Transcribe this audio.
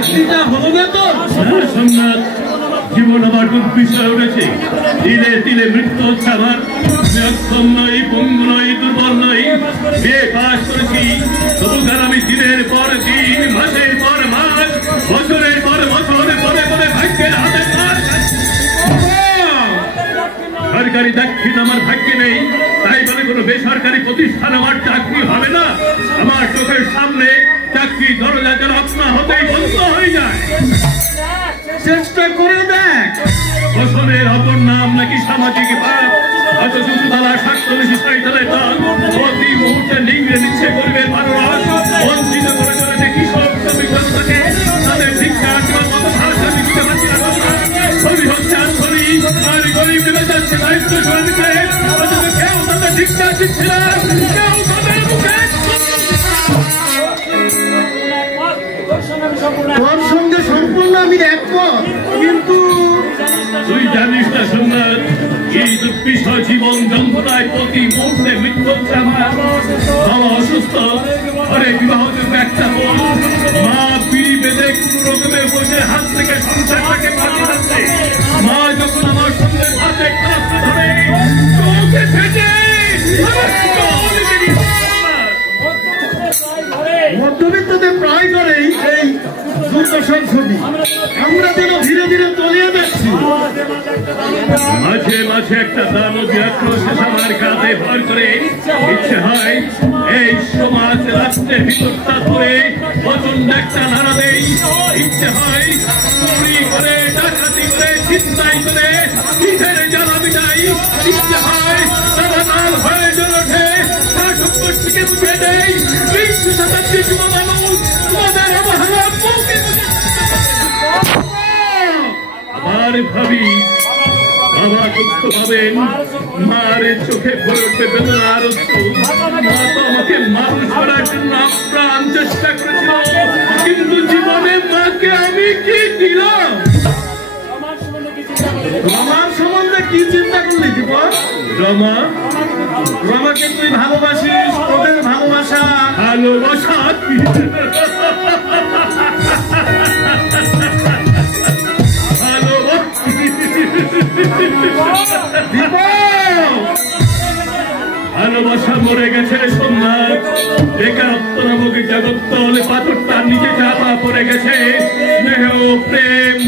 চাকরিটা হলো না তো? সোমনাথ, জীবন আমার দুর্বিষ হয়ে উঠেছে। তিলে তিলে মৃত্যু হচ্ছে আমার। অক্ষম নই, পঙ্গু নই, দুর্বল নই। বিয়ে পাশ করেছি, তবু তার আমি দিনের পর দিন, মাসের পর মাস, বছরের পর বছর পরে পরে ভাগ্যের হাতে সরকারি চাকরি আমার ভাগ্যে নেই। তাই বলে কোনো বেসরকারি প্রতিষ্ঠান আমার চাকরি হবে না? আমার চোখের সামনে চাকরি দরজা যেন আপনা হতেই বন্ধ হয়ে যায়। চেষ্টা করে দেখ। ফসলের অপর নাম নাকি সামাজিক ভাব, অথচ তারা 47 সালের দল প্রতি মুহূর্তে নিংড়ে নিচ্ছে গরিবের ভালো রস, বঞ্চিত করে চলেছে কৃষক শ্রমিক জনতাকে। তাদের শিক্ষা কিংবা মত ভাষা দিতে পারছি না। ছবি হচ্ছে আঞ্চলি আর গরিব নেমে যাচ্ছে দায়িত্ব শ্রমিকে, অথচ কেউ তাদের শিক্ষা দিচ্ছে না, কেউ তাদের মুখে। তোর সঙ্গে সম্পূর্ণ আমি একমত, কিন্তু তুই জানিস না সোমনাথ, এই দুঃবিষ জীবন যন্ত্রণায় প্রতি মুহূর্তে মৃত্যু হচ্ছে আমার। বাবা অসুস্থ, ঘরে বিবাহযোগ্য একটা বোন, মা পিড়ি বেঁধে কোনো রকমে বসে হাত থেকে সংসারটাকে বাঁচিয়ে যাচ্ছে। মা যখন আমার সঙ্গে হাতে কাঁপতে ধরে চোখে ফেটে মধ্যবিত্তদের প্রায় করেই এই দুর্দশার ছবি আমরা যেন ধীরে ধীরে তলিয়ে যাচ্ছি। মাঝে মাঝে একটা দানবী আক্রোশ আমার কাঁধে ভর করে ইচ্ছে হয় এই সমাজ রাষ্ট্রের ভিতরটা ধরে প্রচন্ড একটা নাড়া দেই। ইচ্ছে হয় চুরি করে, ডাকাতি করে, চিন্তাই করে নিজের জ্বালা মিটাই। ইচ্ছে হয় তারা নাল হয়ে জ্বলে ওঠে, তার সম্পর্ককে বুঝে দেয়। 20 শতাব্দীর যুব মানুষ তোমাদের অবহেলা মুখে আর ভাবি বাবা দুঃখ পাবেন, মার চোখে ভরে উঠবে বেদনার অশ্রু। মা তো আমাকে মানুষ করার জন্য আপ্রাণ চেষ্টা করেছিল, কিন্তু জীবনে মাকে আমি কি দিলাম? রমার সম্বন্ধে কি চিন্তা করলি জীবন? রমা, রমাকে তুই ভালোবাসিস, তোদের ভালোবাসা ভালোবাসা ভালোবাসা মরে গেছে সোমনাথ। বেকারত্ব নামক জগৎ তলে পাথরটা নিচে চাপা পড়ে গেছে। স্নেহ, প্রেম,